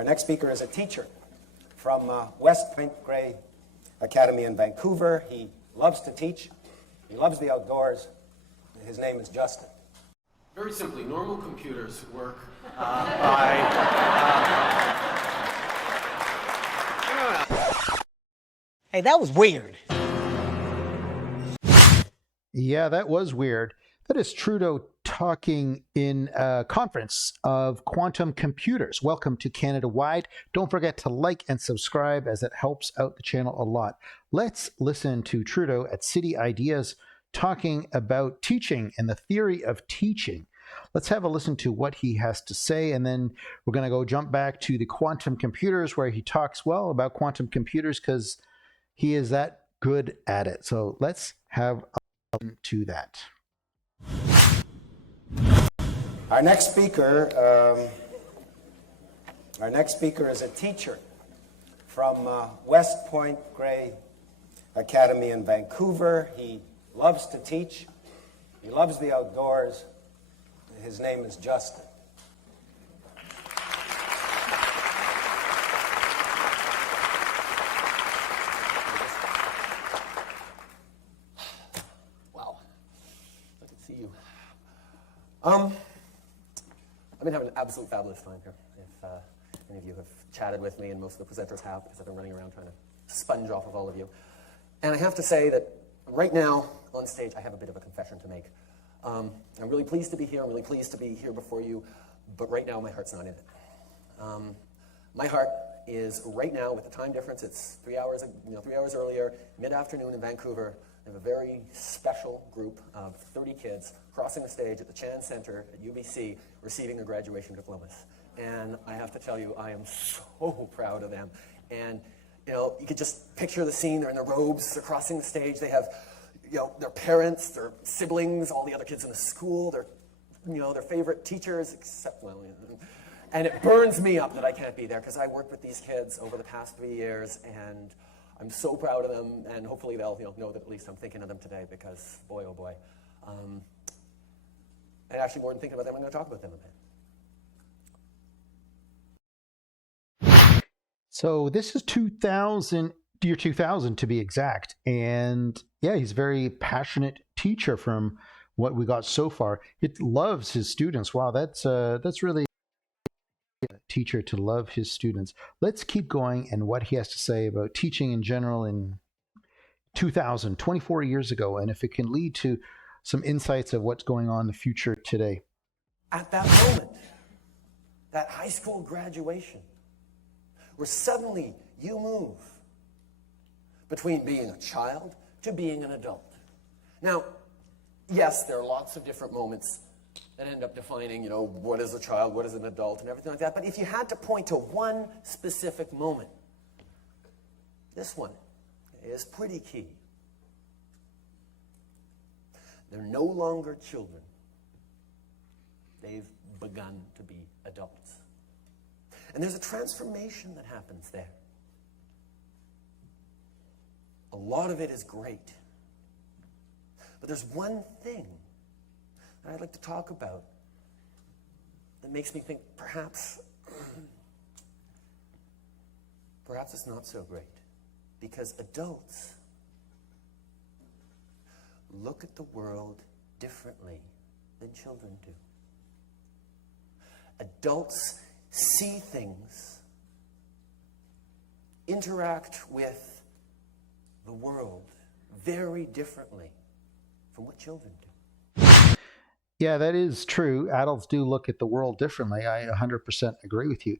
Our next speaker is a teacher from West Point Grey Academy in Vancouver. He loves to teach. He loves the outdoors. His name is Justin. Very simply, normal computers work Hey, that was weird. Yeah, that was weird. That is Trudeau talking in a conference of quantum computers. Welcome to Canada Wide. Don't forget to like and subscribe as it helps out the channel a lot. Let's listen to Trudeau at City Ideas talking about teaching and the theory of teaching. Let's have a listen to what he has to say, and then we're going to go jump back to the quantum computers where he talks well about quantum computers because he is that good at it. So let's have a listen to that. Our next speaker is a teacher from West Point Grey Academy in Vancouver. He loves to teach. He loves the outdoors. His name is Justin. wow. I can see you. I've been having an absolute fabulous time here. If any of you have chatted with me, and most of the presenters have, because I've been running around trying to sponge off of all of you. And I have to say that right now, on stage, I have a bit of a confession to make. I'm really pleased to be here. I'm really pleased to be here before you. But right now, my heart's not in it. My heart is right now, with the time difference, it's 3 hours, 3 hours earlier, mid-afternoon in Vancouver. I have a very special group of 30 kids crossing the stage at the Chan Center at UBC, receiving their graduation diplomas. And I have to tell you, I am so proud of them. And you could just picture the scene. They're in their robes. They're crossing the stage. They have, their parents, their siblings, all the other kids in the school, their favorite teachers, except, and it burns me up that I can't be there because I worked with these kids over the past 3 years, and I'm so proud of them, and hopefully they'll know that at least I'm thinking of them today because, boy, oh boy. And actually, more than thinking about them, I'm going to talk about them a bit. So this is year 2000 to be exact. And yeah, he's a very passionate teacher from what we got so far. He loves his students. Wow, that's really a teacher to love his students. Let's keep going and what he has to say about teaching in general in 2000, 24 years ago, and if it can lead to some insights of what's going on in the future today. At that moment, that high school graduation, where suddenly you move between being a child to being an adult. Now, yes, there are lots of different moments that end up defining, what is a child, what is an adult, and everything like that. But if you had to point to one specific moment, this one is pretty key. They're no longer children. They've begun to be adults. And there's a transformation that happens there. A lot of it is great. But there's one thing that I'd like to talk about that makes me think perhaps it's not so great. Because adults look at the world differently than children do. Adults see things, interact with the world very differently from what children do. Yeah, that is true. Adults do look at the world differently. I 100% agree with you.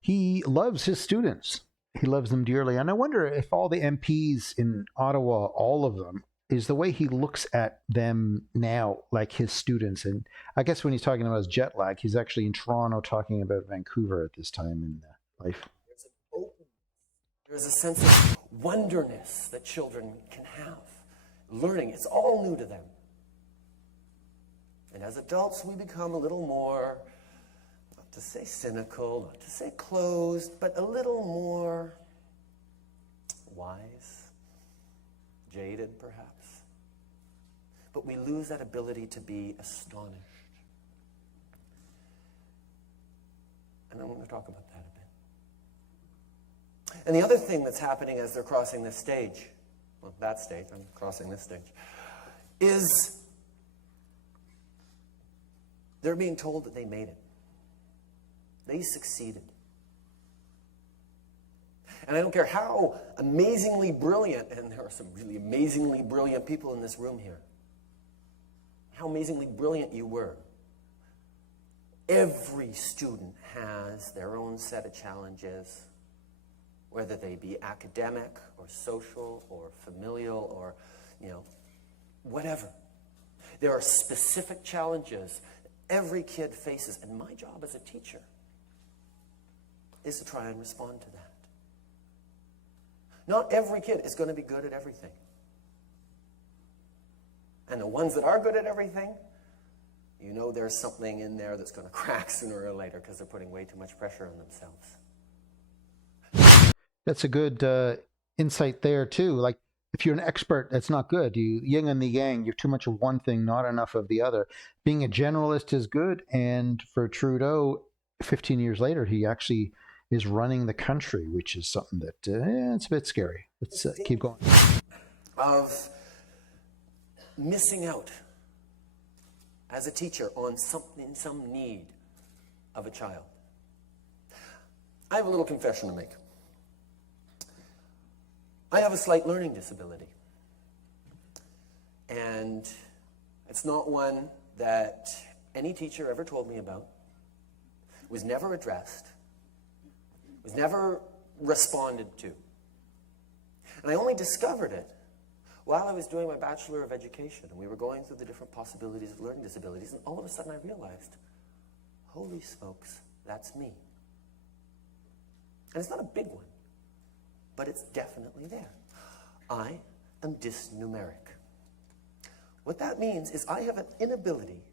He loves his students. He loves them dearly. And I wonder if all the MPs in Ottawa, all of them, is the way he looks at them now, like his students. And I guess when he's talking about his jet lag, he's actually in Toronto talking about Vancouver at this time in life. There's an openness. There's a sense of wonderness that children can have. Learning, it's all new to them. And as adults, we become a little more, not to say cynical, not to say closed, but a little more wise, jaded perhaps. But we lose that ability to be astonished. And I'm going to talk about that a bit. And the other thing that's happening as they're crossing this stage, well, that stage, I'm crossing this stage, is they're being told that they made it. They succeeded. And I don't care how amazingly brilliant, and there are some really amazingly brilliant people in this room here, how amazingly brilliant you were. Every student has their own set of challenges, whether they be academic or social or familial or, whatever. There are specific challenges every kid faces, and my job as a teacher is to try and respond to that. Not every kid is going to be good at everything. And the ones that are good at everything, there's something in there that's going to crack sooner or later because they're putting way too much pressure on themselves. That's a good insight there too. Like, if you're an expert, that's not good. You yin and the yang. You're too much of one thing, not enough of the other. Being a generalist is good, and for Trudeau, 15 years later, he actually is running the country, which is something that it's a bit scary. Let's keep going. Of missing out as a teacher on some need of a child. I have a little confession to make. I have a slight learning disability. And it's not one that any teacher ever told me about. It was never addressed. It was never responded to. And I only discovered it while I was doing my Bachelor of Education, and we were going through the different possibilities of learning disabilities, and all of a sudden I realized, holy smokes, that's me. And it's not a big one, but it's definitely there. I am dysnumeric. What that means is I have an inability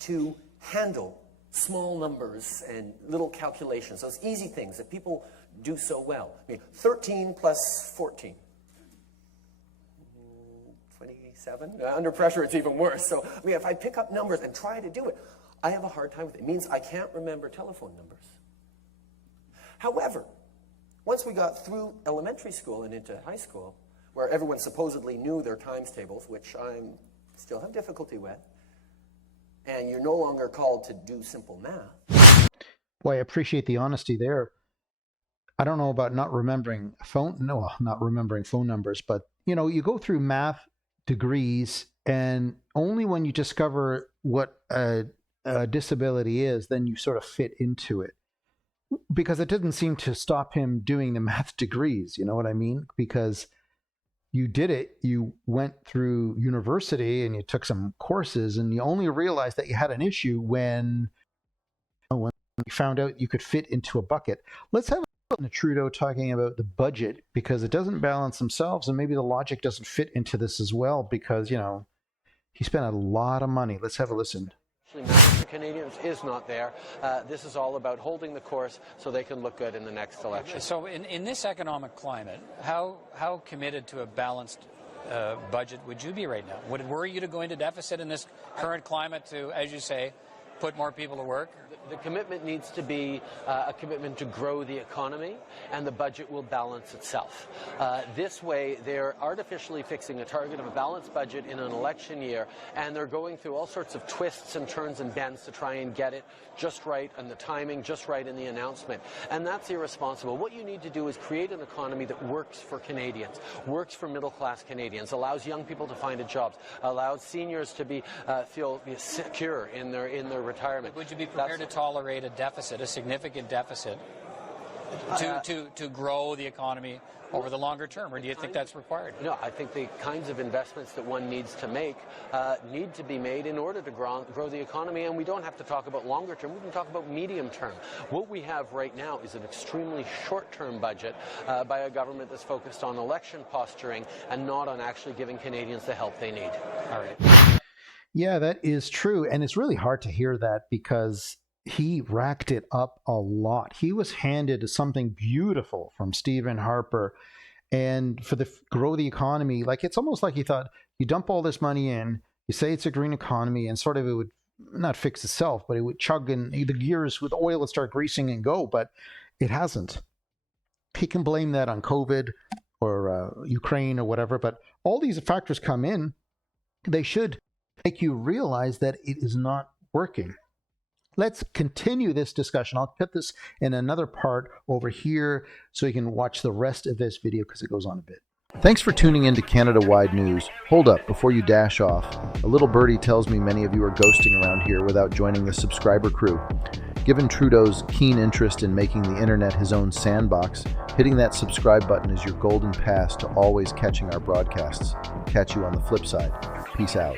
to handle small numbers and little calculations, those easy things that people do so well. 13 plus 14. 27? Under pressure, it's even worse. So, if I pick up numbers and try to do it, I have a hard time with it. It means I can't remember telephone numbers. However, once we got through elementary school and into high school, where everyone supposedly knew their times tables, which I still have difficulty with, and you're no longer called to do simple math. Boy, I appreciate the honesty there. I don't know about not remembering phone numbers, but you go through math degrees, and only when you discover what a disability is, then you sort of fit into it. Because it didn't seem to stop him doing the math degrees, you know what I mean? Because you did it, you went through university and you took some courses, and you only realized that you had an issue when you found out you could fit into a bucket. Let's have a look at Trudeau talking about the budget, because it doesn't balance themselves, and maybe the logic doesn't fit into this as well, because, he spent a lot of money. Let's have a listen. Matters to Canadians is not there. This is all about holding the course so they can look good in the next election. So in this economic climate, how committed to a balanced budget would you be right now? Would it worry you to go into deficit in this current climate to, as you say, put more people to work? The commitment needs to be a commitment to grow the economy, and the budget will balance itself. This way, they're artificially fixing a target of a balanced budget in an election year, and they're going through all sorts of twists and turns and bends to try and get it just right, and the timing just right in the announcement. And that's irresponsible. What you need to do is create an economy that works for Canadians, works for middle-class Canadians, allows young people to find a job, allows seniors to feel secure in their retirement. Would you be prepared to tolerate a deficit, a significant deficit, to grow the economy over the longer term, or do you think that's required? No, I think the kinds of investments that one needs to make need to be made in order to grow the economy, and we don't have to talk about longer term, we can talk about medium term. What we have right now is an extremely short-term budget by a government that's focused on election posturing and not on actually giving Canadians the help they need. All right. Yeah, that is true. And it's really hard to hear that, because he racked it up a lot. He was handed something beautiful from Stephen Harper, and for the grow the economy, like, it's almost like he thought, you dump all this money in, you say it's a green economy, and sort of it would not fix itself, but it would chug, and the gears with oil would start greasing and go, but it hasn't. he can blame that on COVID or Ukraine or whatever, but all these factors come in. They should make you realize that it is not working. Let's continue this discussion. I'll put this in another part over here so you can watch the rest of this video because it goes on a bit. Thanks for tuning in to Canada-Wide News. Hold up, before you dash off. A little birdie tells me many of you are ghosting around here without joining the subscriber crew. Given Trudeau's keen interest in making the internet his own sandbox, hitting that subscribe button is your golden pass to always catching our broadcasts. Catch you on the flip side. Peace out.